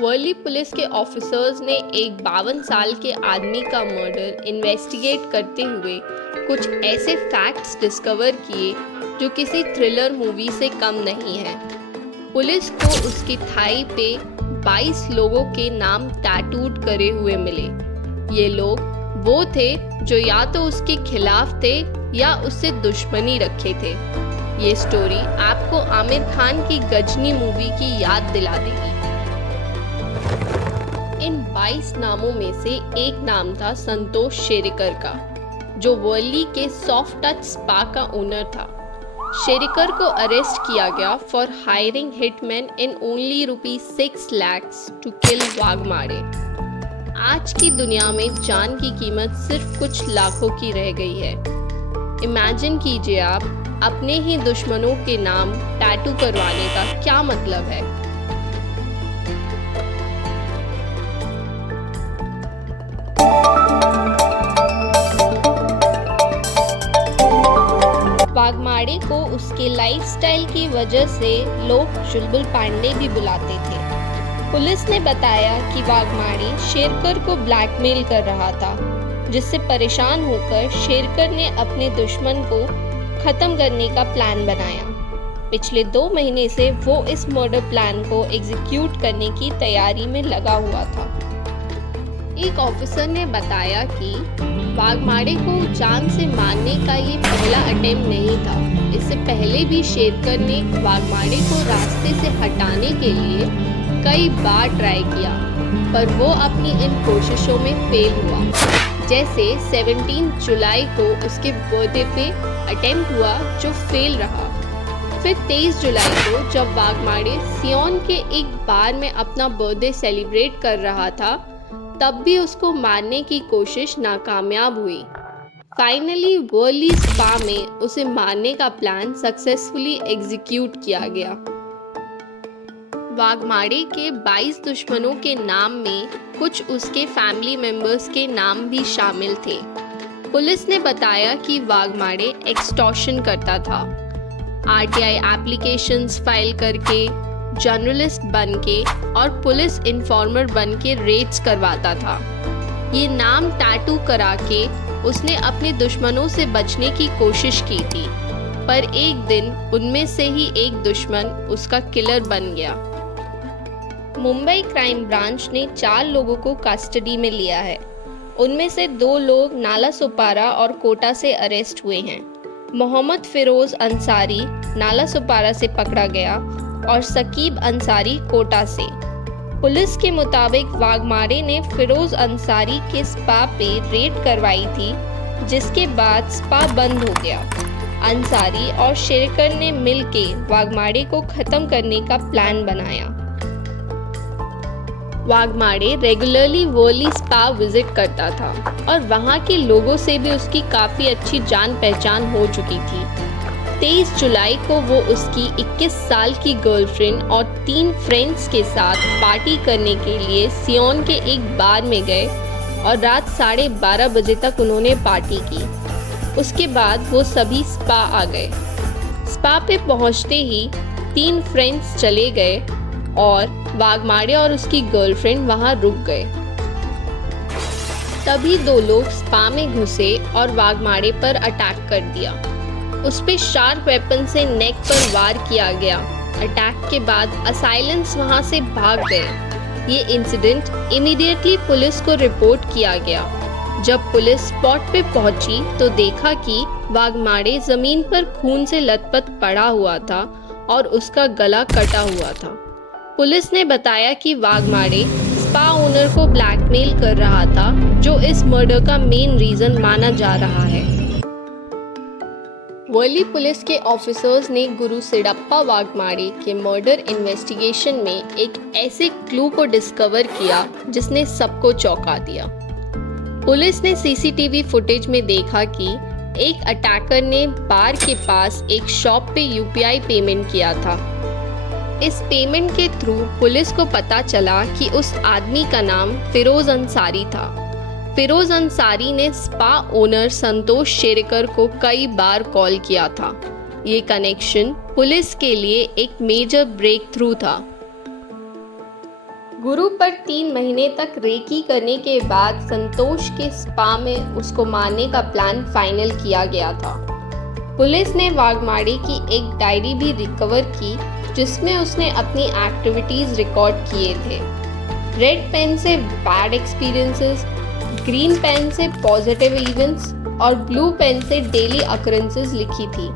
Worli police के officers ने एक 52 साल के आदमी का मर्डर इन्वेस्टिगेट करते हुए कुछ ऐसे फैक्ट्स डिस्कवर किए जो किसी थ्रिलर मूवी से कम नहीं है। पुलिस को उसकी थाई पे 22 लोगों के नाम टैटूड करे हुए मिले। ये लोग वो थे जो या तो उसके खिलाफ थे या उससे दुश्मनी रखे थे। ये स्टोरी आपको आमिर खान की गजनी मूवी की याद दिला देगी। इन 22 नामों में से एक नाम था संतोष शेरकर का, जो वर्ली के सॉफ्ट टच स्पा का ओनर था। शेरकर को अरेस्ट किया गया for hiring hitman in only ₹6 lakhs to kill Waghmare. आज की दुनिया में जान की कीमत सिर्फ कुछ लाखों की रह गई है। इमेजिन कीजिए आप अपने ही दुश्मनों के नाम टैटू करवाने का क्या मतलब है। वाघमारे को उसके लाइफस्टाइल की वजह से लोग चुलबुल पांडे भी बुलाते थे। पुलिस ने बताया कि वाघमारे शेरकर को ब्लैकमेल कर रहा था, जिससे परेशान होकर शेरकर ने अपने दुश्मन को खत्म करने का प्लान बनाया। पिछले 2 महीने से वो इस मर्डर प्लान को एग्जीक्यूट करने की तैयारी में लगा हुआ था। एक ऑफिसर ने बताया कि वाघमारे को जान से मारने का ये पहला अटेम्प्ट नहीं था। इससे पहले भी शेरकर ने वाघमारे को रास्ते से हटाने के लिए कई बार ट्राई किया, पर वो अपनी इन कोशिशों में फेल हुआ। जैसे 17 जुलाई को उसके बर्थडे पे अटेम्प्ट हुआ जो फेल रहा। फिर 23 जुलाई को जब वाघमारे सियोन के एक बार में अपना बर्थडे सेलिब्रेट कर रहा था, तब भी उसको मारने की कोशिश नाकामयाब हुई। फाइनली वर्ली स्पा में उसे मारने का प्लान सक्सेसफुली एग्जीक्यूट किया गया। वाघमारे के 22 दुश्मनों के नाम में कुछ उसके फैमिली मेंबर्स के नाम भी शामिल थे। पुलिस ने बताया कि वाघमारे एक्सटॉर्शन करता था, आरटीआई एप्लीकेशंस फाइल करके, जर्नलिस्ट बनके और पुलिस इन्फॉर्मर बनके रेड्स करवाता था। ये नाम टैटू करा के उसने अपने दुश्मनों से बचने की कोशिश की थी, पर एक दिन उनमें से ही एक दुश्मन उसका किलर बन गया। मुंबई क्राइम ब्रांच ने 4 लोगों को कस्टडी में लिया है। उनमें से 2 लोग नालासोपारा और कोटा से अरेस्ट हुए हैं। मोहम्मद फिरोज अंसारी नालासोपारा से पकड़ा गया और सकीब अंसारी कोटा से। पुलिस के मुताबिक वाघमारे ने फिरोज अंसारी के स्पा पे रेड करवाई थी, जिसके बाद स्पा बंद हो गया। अंसारी और शेरकर ने मिलके वाघमारे को खत्म करने का प्लान बनाया। Waghmare regularly Worli spa visit करता था और वहाँ के लोगों से भी उसकी काफ़ी अच्छी जान पहचान हो चुकी थी। 23 जुलाई को वो उसकी 21 साल की गर्लफ्रेंड और 3 फ्रेंड्स के साथ पार्टी करने के लिए सियोन के एक बार में गए और रात 12:30 बजे तक उन्होंने पार्टी की। उसके बाद वो सभी स्पा आ गए। स्पा पे पहुंचते ही 3 फ्रेंड्स चले गए और वाघमारे और उसकी गर्लफ्रेंड वहां रुक गए। तभी 2 लोग स्पा में घुसे और वाघमारे पर अटैक कर दिया। उस पे शार्प वेपन से नेक पर वार किया गया। अटैक के बाद असाइलेंट्स वहां से भाग गए। ये इंसिडेंट इमीडिएटली पुलिस को रिपोर्ट किया गया। जब पुलिस स्पॉट पे पहुंची तो देखा कि वाघमारे जमीन पर खून से लथपथ पड़ा हुआ था और उसका गला कटा हुआ था। पुलिस ने बताया कि वाघमारे स्पा ओनर को ब्लैकमेल कर रहा था, जो इस मर्डर का मेन रीजन माना जा रहा है। वर्ली पुलिस के ऑफिसर्स ने गुरु सिडप्पा वाघमारे के मर्डर इन्वेस्टिगेशन में एक ऐसे क्लू को डिस्कवर किया जिसने सबको चौंका दिया। पुलिस ने सीसीटीवी फुटेज में देखा कि एक अटैकर ने बार के पास एक शॉप पे यूपीआई पेमेंट किया था। इस पेमेंट के थ्रू पुलिस को पता चला कि उस आदमी का नाम फिरोज अंसारी था। फिरोज अंसारी ने स्पा ओनर संतोष शेरकर को कई बार कॉल किया था। ये कनेक्शन पुलिस के लिए एक मेजर ब्रेक थ्रू था। गुरु पर 3 महीने तक रेकी करने के बाद संतोष के स्पा में उसको मारने का प्लान फाइनल किया गया था। पुलिस ने वाघमारे की एक डायरी भी रिकवर की जिसमें उसने अपनी एक्टिविटीज रिकॉर्ड किए थे। रेड पेन से बैड एक्सपीरियंसेस, ग्रीन पेन से पॉजिटिव इवेंट्स और ब्लू पेन से डेली अकरेंसेस लिखी थी।